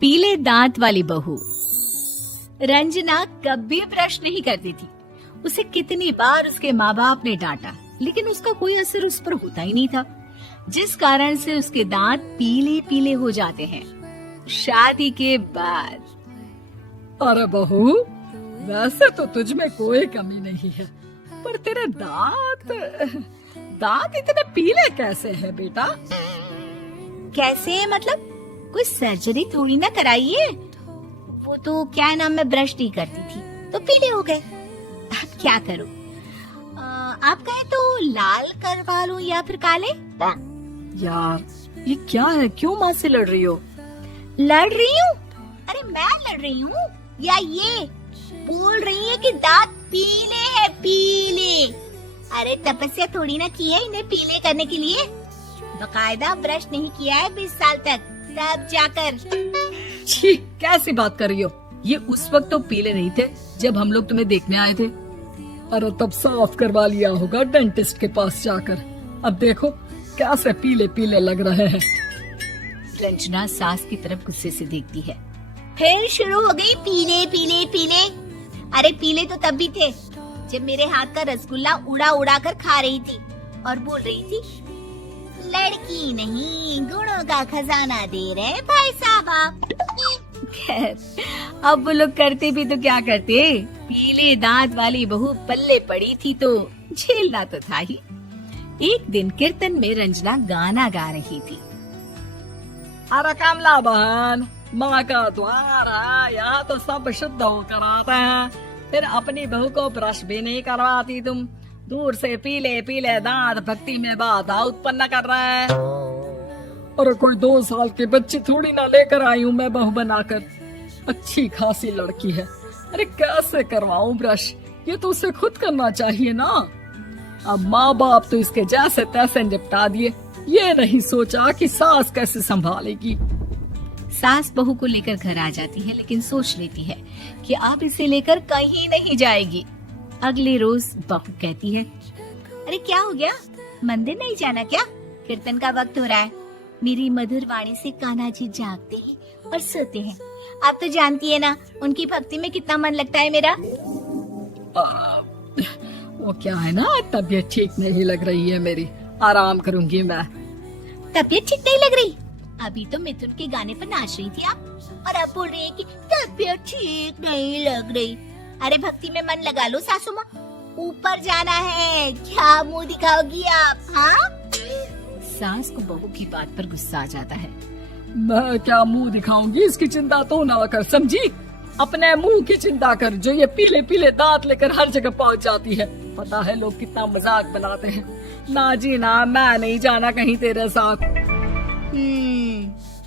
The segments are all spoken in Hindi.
पीले दांत वाली बहू। रंजना कभी ब्रश नहीं करती थी। उसे कितनी बार उसके माँ बाप ने डांटा, लेकिन उसका कोई असर उस पर होता ही नहीं था, जिस कारण से उसके दांत पीले पीले हो जाते हैं। शादी के बाद अरे बहू, वैसे तो तुझ में कोई कमी नहीं है, पर तेरे दांत इतने पीले कैसे हैं बेटा? कैसे मतलब? कोई सर्जरी थोड़ी ना कराइए। वो तो क्या नाम, मैं ब्रश नहीं करती थी तो पीले हो गए। अब क्या करूं? आप कहे तो लाल करवा लूं या फिर काले? यार ये क्या है, क्यों माँ से लड़ रही हो? लड़ रही हूँ? अरे मैं लड़ रही हूँ या ये बोल रही है कि दांत पीले हैं, पीले। अरे तपस्या थोड़ी ना की है इन्हें पीले करने के लिए। बकायदा ब्रश नहीं किया है 20 साल तक, तब जाकर। छी, कैसी बात कर रही हो? ये उस वक्त तो पीले नहीं थे जब हम लोग तुम्हें देखने आए थे। अरे तब साफ करवा लिया होगा डेंटिस्ट के पास जाकर। अब देखो कैसे पीले पीले लग रहे हैं। रंजना सास की तरफ गुस्से से देखती है। फिर शुरू हो गई पीले पीले पीले। अरे पीले तो तब भी थे जब मेरे हाथ का रसगुल्ला उड़ा उड़ा कर खा रही थी और बोल रही थी, लड़की नहीं गुणों का खजाना दे रहे भाई साहब आप। खैर, अब वो लोग करते भी तो क्या करते, पीले दांत वाली बहू पल्ले पड़ी थी तो झेलना तो था ही। एक दिन कीर्तन में रंजना गाना गा रही थी। अरे कमला बहन, माँ का द्वार है, यहाँ तो सब शुद्ध होकर आते हैं, फिर अपनी बहू को ब्रश भी नहीं करवाती तुम। दूर से पीले पीले दांत भक्ति में बाधा उत्पन्न कर रहे हैं। अरे कोई 2 साल के बच्ची थोड़ी ना लेकर आई हूँ मैं बहू बनाकर। अच्छी खासी लड़की है, अरे कैसे करवाऊं ब्रश? ये तो उसे खुद करना चाहिए ना। अब माँ बाप तो इसके जैसे तैसे निपटा दिए, ये नहीं सोचा कि सास कैसे संभालेगी। सास बहू को लेकर घर आ जाती है, लेकिन सोच लेती है कि अब इसे लेकर कहीं नहीं जाएगी। अगले रोज बहू कहती है, अरे क्या हो गया, मंदिर नहीं जाना क्या? कीर्तन का वक्त हो रहा है। मेरी मधुर वाणी से कान्हा जी जागते हैं और सोते हैं। आप तो जानती है ना उनकी भक्ति में कितना मन लगता है मेरा। वो क्या है ना, तबीयत ठीक नहीं लग रही है मेरी, आराम करूंगी मैं। तबीयत ठीक नहीं लग रही? अभी तो मिथुन के गाने पर नाच रही थी आप, और अब बोल रही है कि तबीयत ठीक नहीं लग रही। अरे भक्ति में मन लगा लो सासू माँ, ऊपर जाना है, क्या मुंह दिखाओगी आप? हाँ? सास को बहू की बात पर गुस्सा आ जाता है। मैं क्या मुंह दिखाऊंगी, इसकी चिंता तो ना कर, समझी? अपने मुंह की चिंता कर, जो ये पीले पीले दांत लेकर हर जगह पहुंच जाती है। पता है लोग कितना मजाक बनाते हैं। ना जी ना, मैं नहीं जाना कहीं तेरे साथ।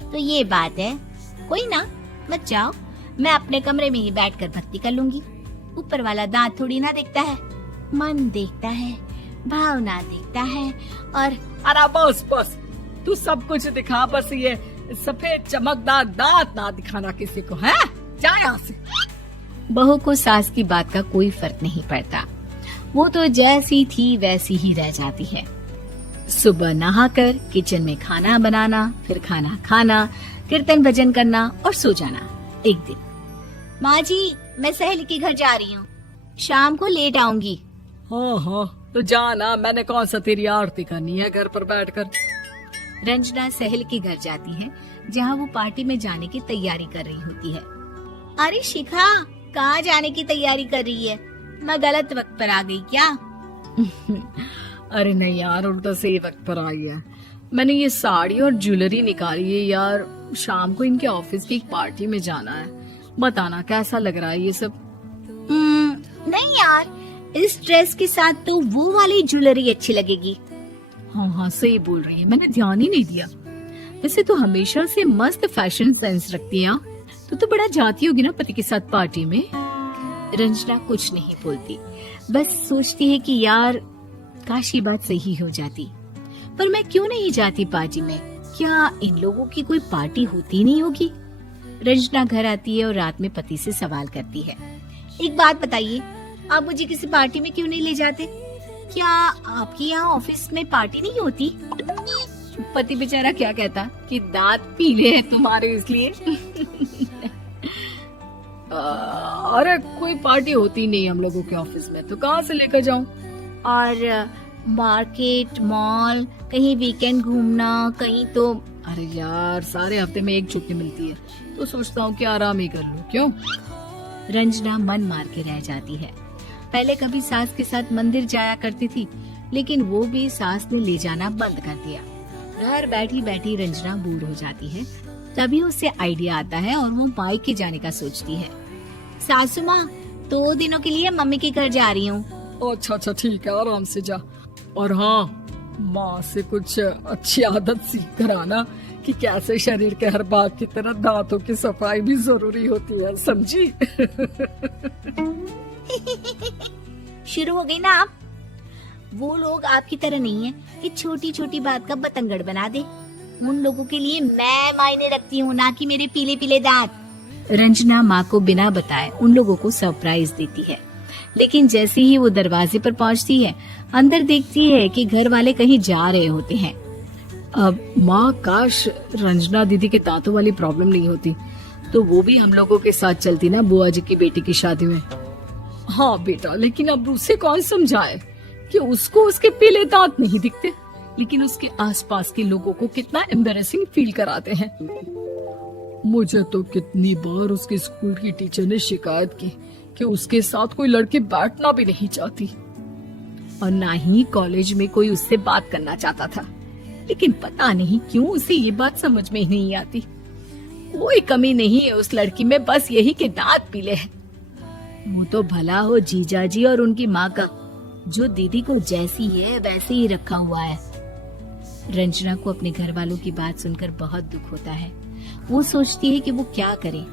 तो ये बात है, कोई ना, मत जाओ, मैं अपने कमरे में ही बैठकर भक्ति कर लूंगी। ऊपर वाला दांत थोड़ी ना देखता है, मन देखता है, भावना देखता है। और अरे बस बस, तू सब कुछ दिखा, बस ये सफेद चमकदार दांत ना दिखाना किसी को, है? जा यहाँ से। बहू को सास की बात का कोई फर्क नहीं पड़ता, वो तो जैसी थी वैसी ही रह जाती है। सुबह नहाकर किचन में खाना बनाना, फिर खाना खाना, कीर्तन भजन करना और सो जाना। एक दिन, माँ जी मैं सहेली के घर जा रही हूँ, शाम को लेट आऊंगी। हाँ हाँ, तो जाना, मैंने कौन सा तेरी आरती करनी है घर पर बैठकर। रंजना सहेली के घर जाती है, जहाँ वो पार्टी में जाने की तैयारी कर रही होती है। अरे शिखा, कहाँ जाने की तैयारी कर रही है? मैं गलत वक्त पर आ गई क्या? अरे नहीं यार, उल्टा सही वक्त पर आई है। मैंने ये साड़ी और ज्वेलरी निकाली है यार, शाम को इनके ऑफिस की एक पार्टी में जाना है। बताना कैसा लग रहा है ये सब? नहीं यार, इस ड्रेस के साथ तो वो वाली ज्वेलरी अच्छी लगेगी। हाँ हाँ सही बोल रही है, मैंने ध्यान ही नहीं दिया। वैसे तो हमेशा से मस्त फैशन सेंस रखती है। तो बड़ा जाती होगी ना पति के साथ पार्टी में। रंजना कुछ नहीं बोलती, बस सोचती है कि यार काश ये बात सही हो जाती, पर मैं क्यों नहीं जाती पार्टी में? क्या इन लोगों की कोई पार्टी होती नहीं होगी? रंजना घर आती है और रात में पति से सवाल करती है, एक बात बताइए, आप मुझे किसी पार्टी में क्यों नहीं ले जाते? क्या आपके यहाँ ऑफिस में पार्टी नहीं होती? पति बेचारा क्या कहता कि दांत पीले हैं तुम्हारे इसलिए। अरे कोई पार्टी होती नहीं हम लोगों के ऑफिस में, तो कहाँ से लेकर जाऊं? और मार्केट, मॉल, कहीं वीकेंड घूमना, कहीं तो। अरे यार सारे हफ्ते में एक छुट्टी मिलती है, तो सोचता हूँ कि आराम ही कर लूं। क्यों? रंजना मन मार के रह जाती है। पहले कभी सास के साथ मंदिर जाया करती थी, लेकिन वो भी सास ने ले जाना बंद कर दिया। घर बैठी बैठी रंजना बोर हो जाती है। तभी उसे आइडिया आता है और वो मायके जाने का सोचती है। सासू माँ, 2 दिनों के लिए मम्मी के घर जा रही हूँ। अच्छा ठीक है, आराम से जा। और हाँ, माँ से कुछ अच्छी आदत सीख कर आना कि कैसे शरीर के हर भाग की तरह दांतों की सफाई भी जरूरी होती है, समझी? शुरू हो गई ना आप। वो लोग आपकी तरह नहीं है कि छोटी छोटी बात का बतंगड़ बना दे। उन लोगों के लिए मैं मायने रखती हूँ, ना कि मेरे पीले पीले दांत। रंजना माँ को बिना बताए उन लोगों को सरप्राइज देती है, लेकिन जैसे ही वो दरवाजे पर पहुँचती है, अंदर देखती है कि घर वाले कहीं जा रहे होते हैं। अब माँ, काश रंजना दीदी के दांतों वाली प्रॉब्लम नहीं होती, तो वो भी हम लोगों के साथ चलती ना बुआ जी की बेटी की शादी में। हाँ बेटा, लेकिन अब उसे कौन समझाए कि उसको उसके पीले दांत नहीं दिखते, लेकिन उसके आसपास के लोगों को कितना एम्बैरेसिंग फील कराते हैं। मुझे तो कितनी बार उसके स्कूल की टीचर ने शिकायत की कि उसके साथ कोई लड़की बैठना भी नहीं चाहती, और ना ही कॉलेज में कोई उससे बात करना चाहता था। लेकिन पता नहीं क्यों उसे ये बात समझ में ही नहीं आती। कोई कमी नहीं है उस लड़की में, बस यही कि दांत पीले हैं। वो तो भला हो जीजा जी और उनकी माँ का, जो दीदी को जैसी है वैसे ही रखा हुआ है। रंजना को अपने घर वालों की बात सुनकर बहुत दुख होता है। वो सोचती है कि वो क्या करे,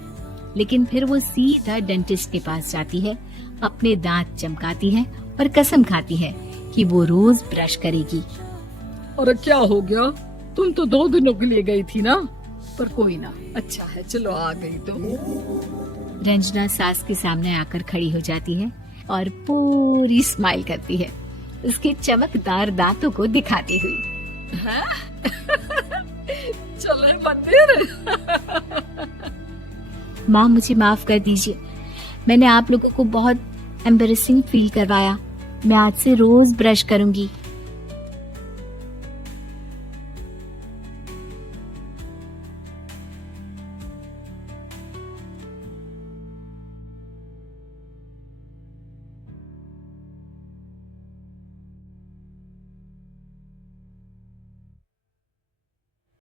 लेकिन फिर वो सीधा डेंटिस्ट के पास जाती है, अपने दांत चमकाती है और कसम खाती है कि वो रोज ब्रश करेगी। अरे क्या हो गया? तुम तो 2 दिनों के लिए गई थी ना, पर कोई ना, अच्छा है, चलो आ गई तो। रंजना सास के सामने आकर खड़ी हो जाती है और पूरी स्माइल करती है, उसके चमकदार दांतों को दिखाती हुई। चले मंदिर। माँ, मुझे माफ कर दीजिए, मैंने आप लोगों को बहुत एम्बैरेसिंग फील करवाया। मैं आज से रोज ब्रश करूंगी।